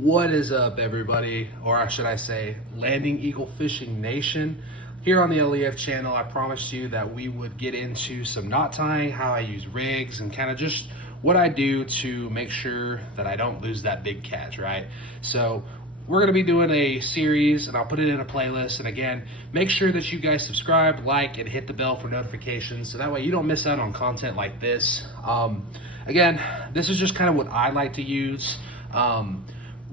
What is up, everybody, or should I say Landing Eagle Fishing Nation? Here on the LEF channel, I promised you that we would get into some knot tying, how I use rigs, and kind of just what I do to make sure that I don't lose that big catch, right? So we're gonna be doing a series, and I'll put it in a playlist. And again, make sure that you guys subscribe, like, and hit the bell for notifications, so that way you don't miss out on content like this. Again, this is just kind of what I like to use.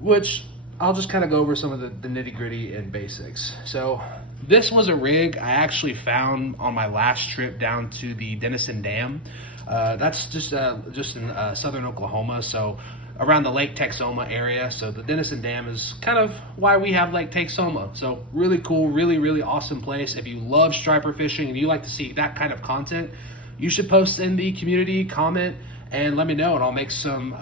Which I'll just kind of go over some of the nitty gritty and basics. So this was a rig I actually found on my last trip down to the Denison Dam. That's just in southern Oklahoma, so around the Lake Texoma area. So the Denison Dam is kind of why we have Lake Texoma. So really cool, really awesome place. If you love striper fishing and you like to see that kind of content, you should post in the community, comment, and let me know, and I'll make some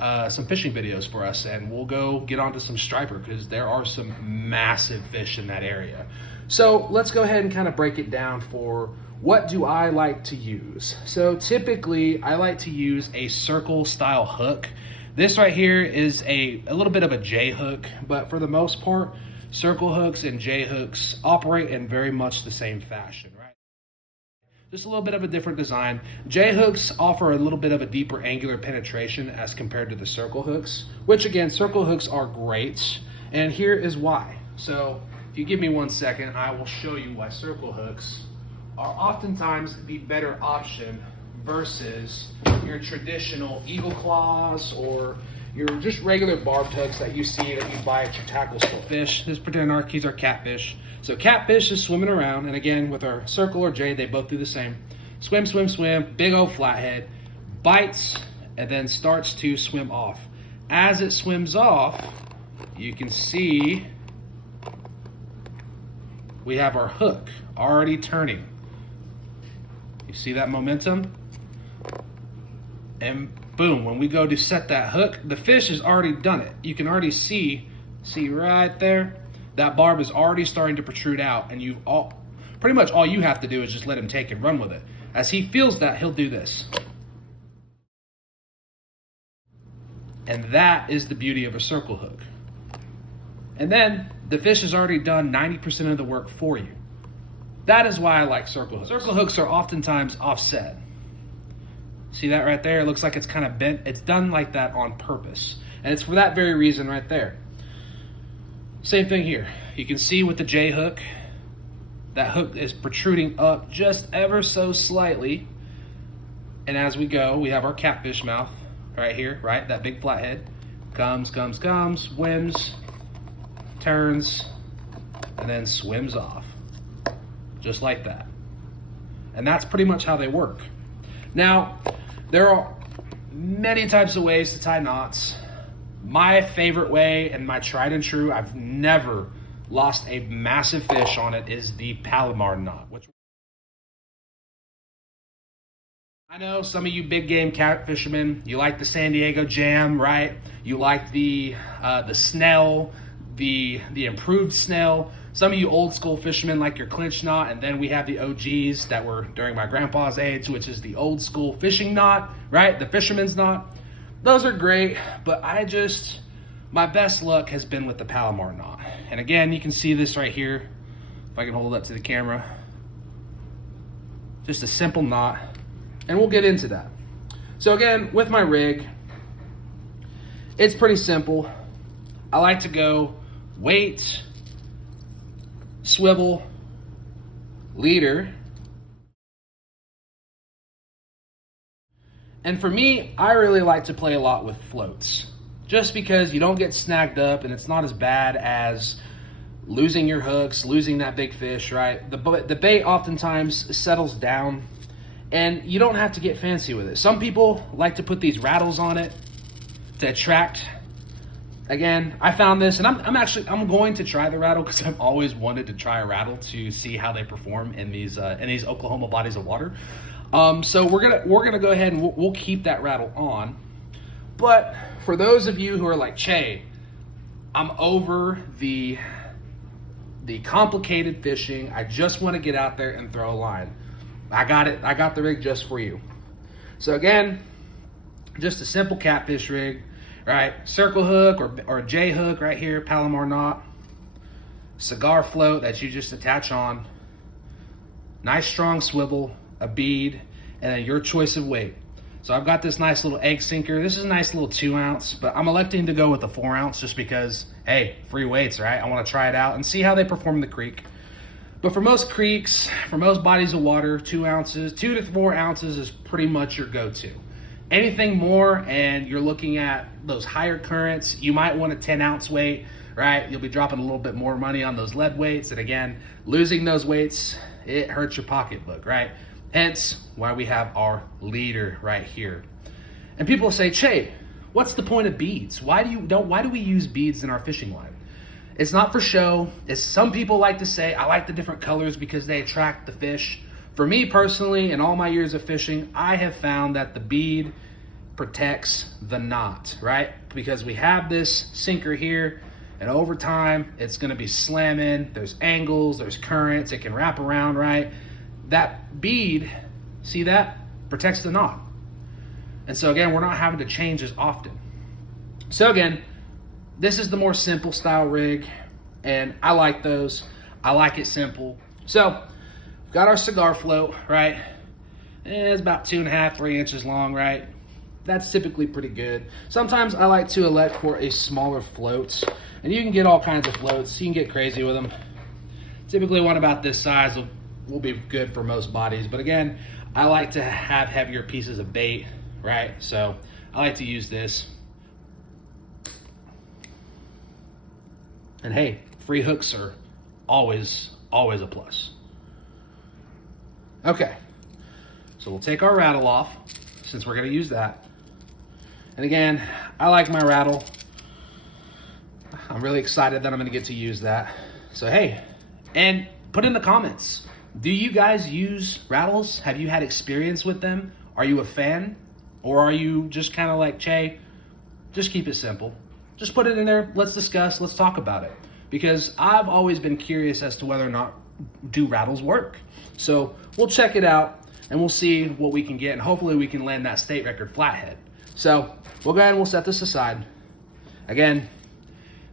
fishing videos for us, and we'll go get onto some striper because there are some massive fish in that area. So let's go ahead and kind of break it down for what do I like to use. So typically I like to use a circle style hook. This right here is a little bit of a J hook, but for the most part, circle hooks and J hooks operate in very much the same fashion, right? Just a little bit of a different design. J hooks offer a little bit of a deeper angular penetration as compared to the circle hooks, which again, circle hooks are great, and here is why. So if you give me 1 second, I will show you why circle hooks are oftentimes the better option versus your traditional eagle claws or your just regular barbed hooks that you see that you buy at your tackle store. Fish, this particular these are catfish. So catfish is swimming around, and again, with our circle or J, they both do the same. Swim, big old flathead, bites, and then starts to swim off. As it swims off, you can see we have our hook already turning. You see that momentum? And boom, when we go to set that hook, the fish has already done it. You can already see right there, that barb is already starting to protrude out, and pretty much all you have to do is just let him take and run with it. As he feels that, he'll do this. And that is the beauty of a circle hook. And then the fish has already done 90% of the work for you. That is why I like circle hooks. Circle hooks are oftentimes offset. See that right there? It looks like it's kind of bent. It's done like that on purpose. And it's for that very reason right there. Same thing here. You can see with the J hook, that hook is protruding up just ever so slightly. And as we go, we have our catfish mouth right here, right? That big flathead comes, swims, turns, and then swims off. Just like that. And that's pretty much how they work. Now, there are many types of ways to tie knots. My favorite way, and my tried and true, I've never lost a massive fish on it, is the Palomar knot. Which I know some of you big game cat fishermen, you like the San Diego Jam, right? You like the Snell, the improved Snell. Some of you old school fishermen like your clinch knot, and then we have the OGs that were during my grandpa's age, which is the old school fishing knot, right? The fisherman's knot. Those are great, but my best luck has been with the Palomar knot. And again, you can see this right here, if I can hold it up to the camera. Just a simple knot, and we'll get into that. So again, with my rig, it's pretty simple. I like to go weight, swivel, leader. And for me, I really like to play a lot with floats, just because you don't get snagged up and it's not as bad as losing your hooks, losing that big fish, right? The bait oftentimes settles down and you don't have to get fancy with it. Some people like to put these rattles on it to attract. Again, I found this, and I'm going to try the rattle because I've always wanted to try a rattle to see how they perform in these Oklahoma bodies of water. So we're gonna go ahead and we'll keep that rattle on. But for those of you who are like, Che, I'm over the complicated fishing. I just want to get out there and throw a line. I got it. I got the rig just for you. So again, just a simple catfish rig. right? Circle hook or J hook right here, Palomar knot. Cigar float that you just attach on. Nice strong swivel, a bead, and then your choice of weight. So I've got this nice little egg sinker. This is a nice little 2 ounce, but I'm electing to go with a 4 ounce just because, hey, free weights, right? I want to try it out and see how they perform in the creek. But for most creeks, for most bodies of water, 2 ounces, 2 to 4 ounces is pretty much your go-to. Anything more and you're looking at those higher currents, you might want a 10 ounce weight, right? You'll be dropping a little bit more money on those lead weights. And again, losing those weights, it hurts your pocketbook, right? Hence why we have our leader right here. And people say, Che, what's the point of beads? Why do we use beads in our fishing line? It's not for show. As some people like to say, I like the different colors because they attract the fish. For me personally, in all my years of fishing, I have found that the bead protects the knot, right? Because we have this sinker here, and over time, it's gonna be slamming. There's angles, there's currents, it can wrap around, right? That bead, see that? Protects the knot. And so again, we're not having to change as often. So again, this is the more simple style rig, and I like those. I like it simple. So we've got our cigar float, right? It's about 2.5, 3 inches long, right? That's typically pretty good. Sometimes I like to elect for a smaller float, and you can get all kinds of floats. You can get crazy with them. Typically one about this size will be good for most bodies, but again, I like to have heavier pieces of bait, right? So I like to use this. And hey, free hooks are always a plus. Okay, so we'll take our rattle off since we're gonna use that. And again, I like my rattle. I'm really excited that I'm gonna get to use that. So hey, and put in the comments, do you guys use rattles? Have you had experience with them? Are you a fan? Or are you just kind of like, Che, just keep it simple. Just put it in there, let's discuss, let's talk about it. Because I've always been curious as to whether or not do rattles work. So we'll check it out and we'll see what we can get, and hopefully we can land that state record flathead. So we'll go ahead and we'll set this aside. Again,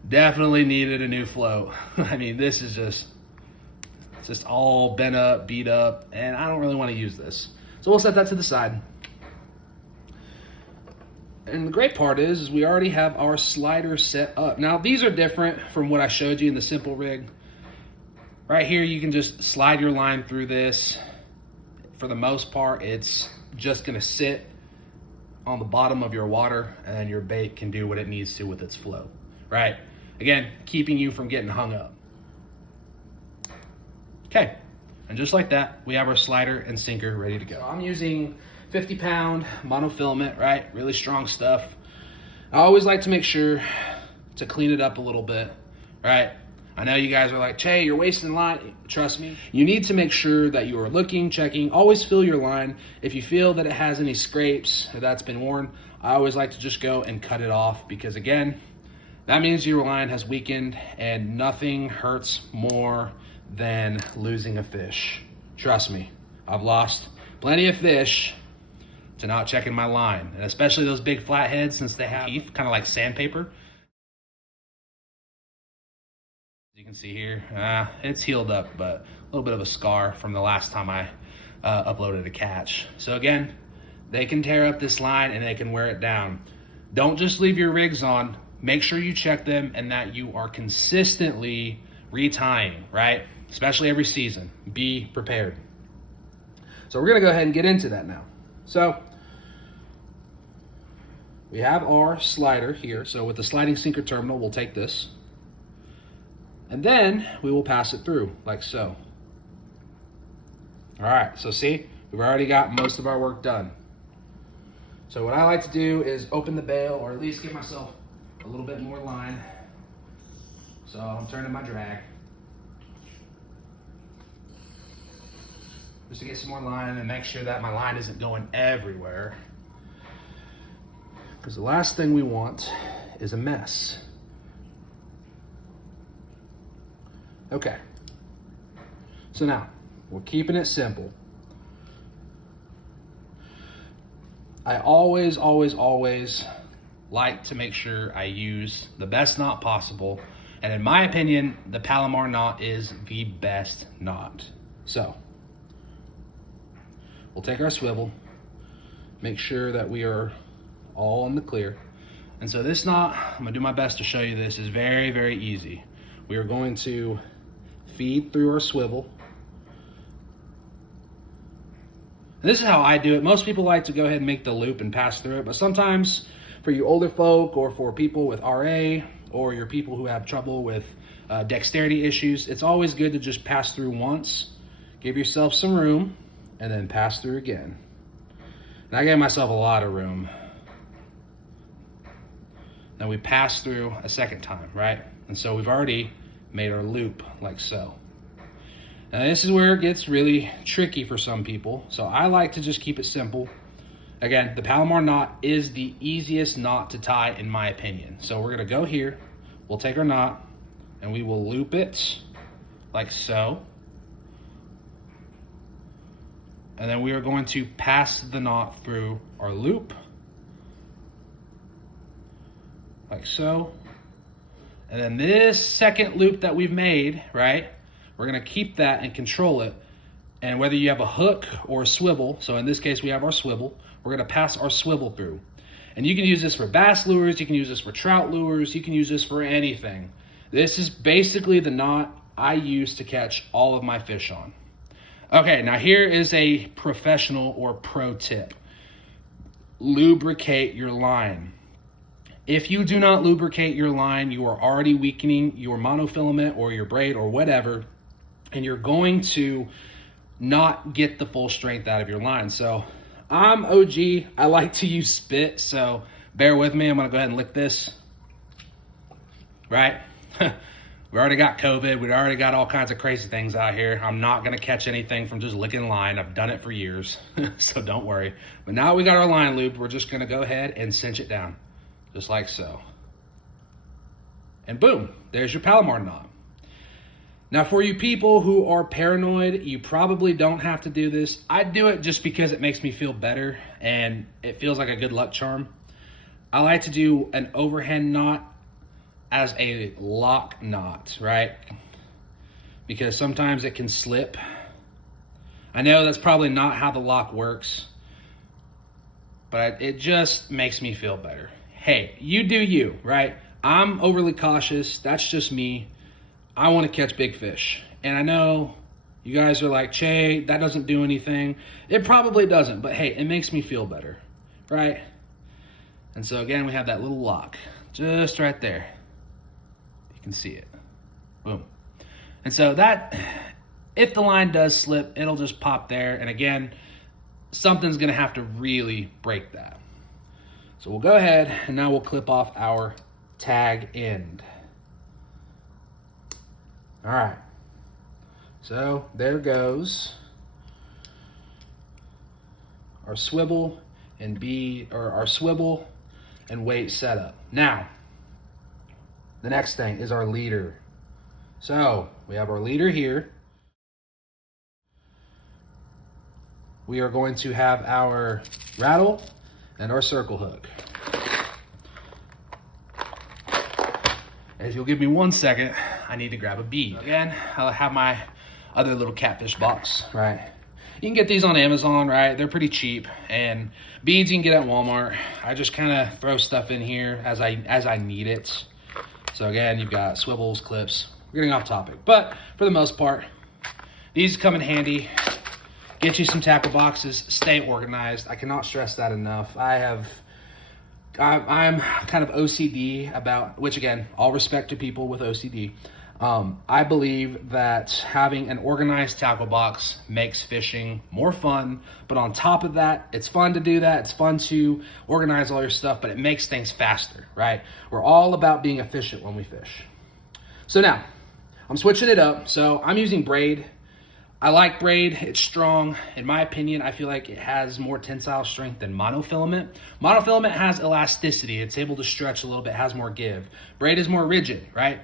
definitely needed a new float. I mean, this is just all bent up, beat up, and I don't really want to use this. So we'll set that to the side. And the great part is we already have our slider set up. Now, these are different from what I showed you in the simple rig. Right here, you can just slide your line through this. For the most part, it's just gonna sit on the bottom of your water, and your bait can do what it needs to with its flow, right? Again, keeping you from getting hung up. Okay, and just like that, we have our slider and sinker ready to go. So I'm using 50-pound monofilament, right? Really strong stuff. I always like to make sure to clean it up a little bit, right? I know you guys are like, Che, you're wasting line. Trust me. You need to make sure that you are looking, checking, always fill your line. If you feel that it has any scrapes or that's been worn, I always like to just go and cut it off, because again, that means your line has weakened, and nothing hurts more than losing a fish. Trust me, I've lost plenty of fish to not checking my line, and especially those big flatheads, since they have teeth, kind of like sandpaper. As you can see here, it's healed up, but a little bit of a scar from the last time I uploaded a catch. So again, they can tear up this line and they can wear it down. Don't just leave your rigs on. Make sure you check them and that you are consistently retying, right? Especially every season. Be prepared. So we're gonna go ahead and get into that now. So we have our slider here. So with the sliding sinker terminal, we'll take this, and then we will pass it through like so. All right, so see, we've already got most of our work done. So what I like to do is open the bail, or at least give myself a little bit more line. So I'm turning my drag just to get some more line and make sure that my line isn't going everywhere, because the last thing we want is a mess. Okay, so now we're keeping it simple. I always like to make sure I use the best knot possible. And in my opinion, the Palomar knot is the best knot. So we'll take our swivel, make sure that we are all in the clear. And so this knot, I'm gonna do my best to show you this, is very, very easy. We are going to feed through our swivel. And this is how I do it. Most people like to go ahead and make the loop and pass through it, but sometimes for you older folk or for people with RA or your people who have trouble with dexterity issues, it's always good to just pass through once, give yourself some room, and then pass through again. And I gave myself a lot of room. Then we pass through a second time, right? And so we've already made our loop like so. Now this is where it gets really tricky for some people. So I like to just keep it simple. Again, the Palomar knot is the easiest knot to tie in my opinion. So we're gonna go here, we'll take our knot and we will loop it like so. And then we are going to pass the knot through our loop like so. And then this second loop that we've made, right, we're gonna keep that and control it. And whether you have a hook or a swivel, so in this case we have our swivel, we're gonna pass our swivel through. And you can use this for bass lures, you can use this for trout lures, you can use this for anything. This is basically the knot I use to catch all of my fish on. Okay, now here is a professional or pro tip. Lubricate your line. If you do not lubricate your line, you are already weakening your monofilament or your braid or whatever, and you're going to not get the full strength out of your line. So I'm OG, I like to use spit, so bear with me, I'm gonna go ahead and lick this, right? We already got COVID, we already got all kinds of crazy things out here. I'm not gonna catch anything from just licking line, I've done it for years, so don't worry. But now we got our line looped, we're just gonna go ahead and cinch it down. Just like so. And boom, there's your Palomar knot. Now for you people who are paranoid, you probably don't have to do this. I do it just because it makes me feel better and it feels like a good luck charm. I like to do an overhand knot as a lock knot, right? Because sometimes it can slip. I know that's probably not how the lock works, but it just makes me feel better. Hey, you do you, right? I'm overly cautious. That's just me. I want to catch big fish. And I know you guys are like, Che, that doesn't do anything. It probably doesn't, but hey, it makes me feel better, right? And so again, we have that little lock just right there. You can see it. Boom. And so that, if the line does slip, it'll just pop there. And again, something's gonna have to really break that. So we'll go ahead and now we'll clip off our tag end. All right, so there goes our swivel and our swivel and weight setup. Now, the next thing is our leader. So we have our leader here. We are going to have our rattle and our circle hook. If you'll give me 1 second, I need to grab a bead. Again, I'll have my other little catfish box, right? You can get these on Amazon, right? They're pretty cheap, and beads you can get at Walmart. I just kind of throw stuff in here as I need it. So again, you've got swivels, clips. We're getting off topic, but for the most part, these come in handy. Get you some tackle boxes, stay organized. I cannot stress that enough. I'm kind of OCD about, which again, all respect to people with OCD. I believe that having an organized tackle box makes fishing more fun, but on top of that, it's fun to do that. It's fun to organize all your stuff, but it makes things faster, right? We're all about being efficient when we fish. So now, I'm switching it up. So I'm using braid. I like braid, it's strong. In my opinion, I feel like it has more tensile strength than monofilament. Monofilament has elasticity, it's able to stretch a little bit, has more give. Braid is more rigid, right?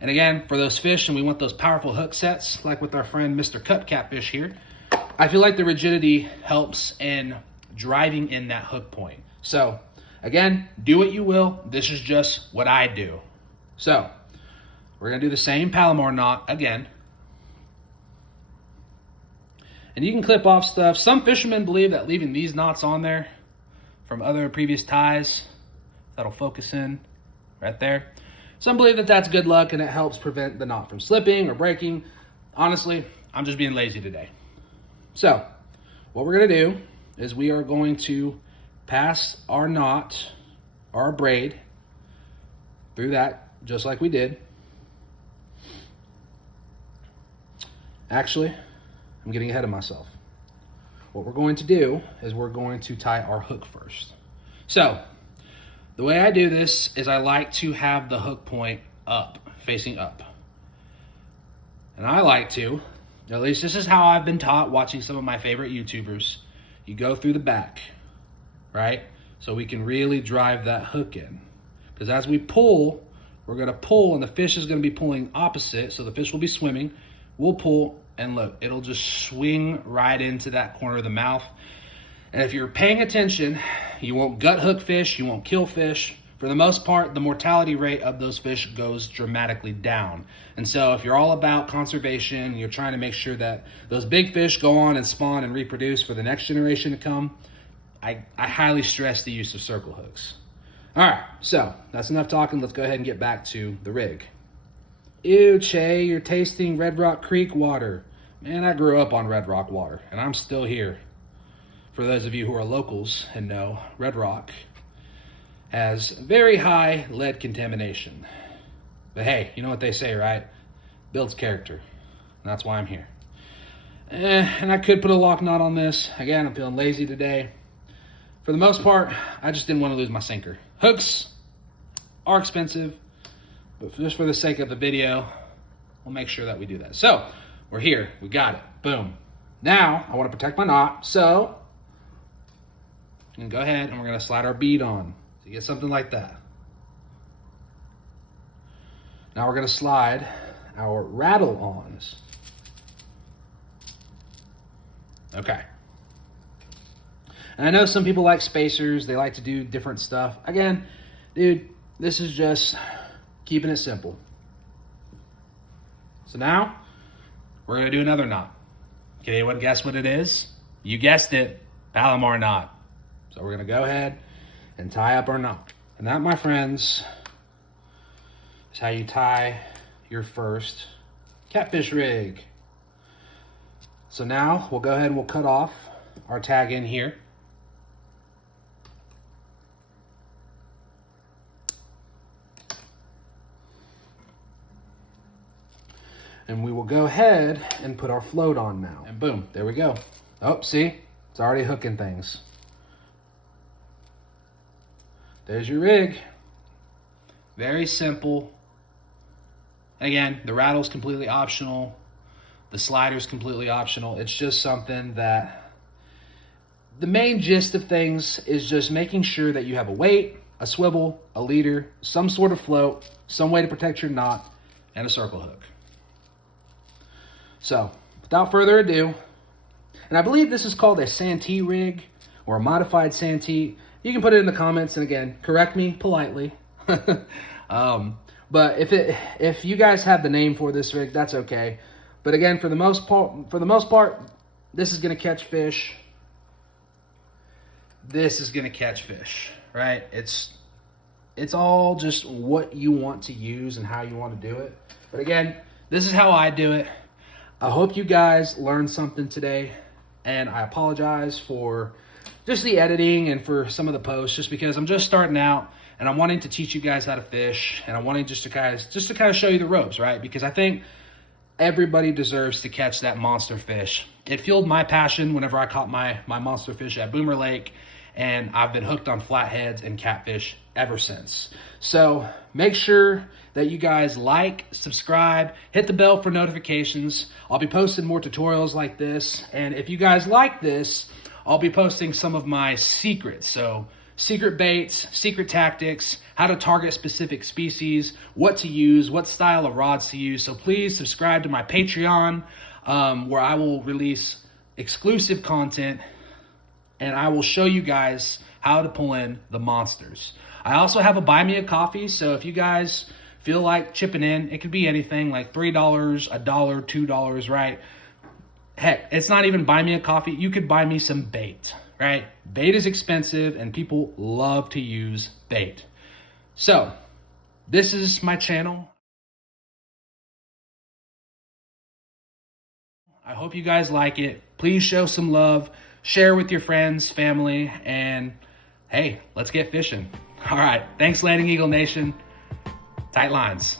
And again, for those fish and we want those powerful hook sets, like with our friend Mr. Cut Catfish here, I feel like the rigidity helps in driving in that hook point. So Again, do what you will. This is just what I do. So we're gonna do the same Palomar knot again. And you can clip off stuff. Some fishermen believe that leaving these knots on there from other previous ties, that'll focus in right there. Some believe that that's good luck and it helps prevent the knot from slipping or breaking. Honestly, I'm just being lazy today. So what we're gonna do is we are going to pass our knot, our braid, through that, just like we did. Actually, I'm getting ahead of myself. What we're going to do is we're going to tie our hook first. So the way I do this is I like to have the hook point up, facing up. And I like to, at least this is how I've been taught watching some of my favorite YouTubers, you go through the back, right? So we can really drive that hook in. Because as we pull, we're gonna pull and the fish is gonna be pulling opposite, so the fish will be swimming. We'll pull and look, it'll just swing right into that corner of the mouth. And if you're paying attention, you won't gut hook fish, you won't kill fish. For the most part, the mortality rate of those fish goes dramatically down. And so if you're all about conservation, you're trying to make sure that those big fish go on and spawn and reproduce for the next generation to come, I highly stress the use of circle hooks. All right, so that's enough talking. Let's go ahead and get back to the rig. Ew, Che, you're tasting Red Rock Creek water. Man, I grew up on Red Rock water, and I'm still here. For those of you who are locals and know, Red Rock has very high lead contamination. But hey, you know what they say, right? Builds character. And that's why I'm here. And I could put a lock knot on this. Again, I'm feeling lazy today. For the most part, I just didn't want to lose my sinker. Hooks are expensive, but just for the sake of the video, we'll make sure that we do that. So we're here, we got it, boom. Now I want to protect my knot, so I'm gonna go ahead and we're gonna slide our bead on. So you get something like that. Now we're gonna slide our rattle ons. Okay. And I know some people like spacers, they like to do different stuff. Again, dude, this is just keeping it simple. So now we're gonna do another knot. Can anyone guess what it is? You guessed it, Palomar knot. So we're gonna go ahead and tie up our knot. And that, my friends, is how you tie your first catfish rig. So now we'll go ahead and we'll cut off our tag in here. And we will go ahead and put our float on now. And boom, there we go. Oh, see? It's already hooking things. There's your rig. Very simple. Again, the rattle's completely optional. The slider's completely optional. It's just something that the main gist of things is just making sure that you have a weight, a swivel, a leader, some sort of float, some way to protect your knot, and a circle hook. So, without further ado, and I believe this is called a Santee rig or a modified Santee. You can put it in the comments, and again, correct me politely. But if you guys have the name for this rig, that's okay. But again, for the most part, this is going to catch fish. This is going to catch fish, right? It's all just what you want to use and how you want to do it. But again, this is how I do it. I hope you guys learned something today, and I apologize for just the editing and for some of the posts, just because I'm just starting out and I'm wanting to teach you guys how to fish, and I'm wanting just to kind of show you the ropes, right? Because I think everybody deserves to catch that monster fish. It fueled my passion whenever I caught my monster fish at Boomer Lake, and I've been hooked on flatheads and catfish ever since. So make sure that you guys like, subscribe, hit the bell for notifications. I'll be posting more tutorials like this, and if you guys like this, I'll be posting some of my secrets. So secret baits, secret tactics, how to target specific species, what to use, what style of rods to use. So please subscribe to my Patreon, where I will release exclusive content, and I will show you guys how to pull in the monsters. I also have a buy me a coffee, so if you guys feel like chipping in, it could be anything like $3, $1, $2, right? Heck, it's not even buy me a coffee. You could buy me some bait, right? Bait is expensive and people love to use bait. So this is my channel. I hope you guys like it. Please show some love, share with your friends, family, and hey, let's get fishing. All right, thanks Landing Eagle Nation. Tight lines.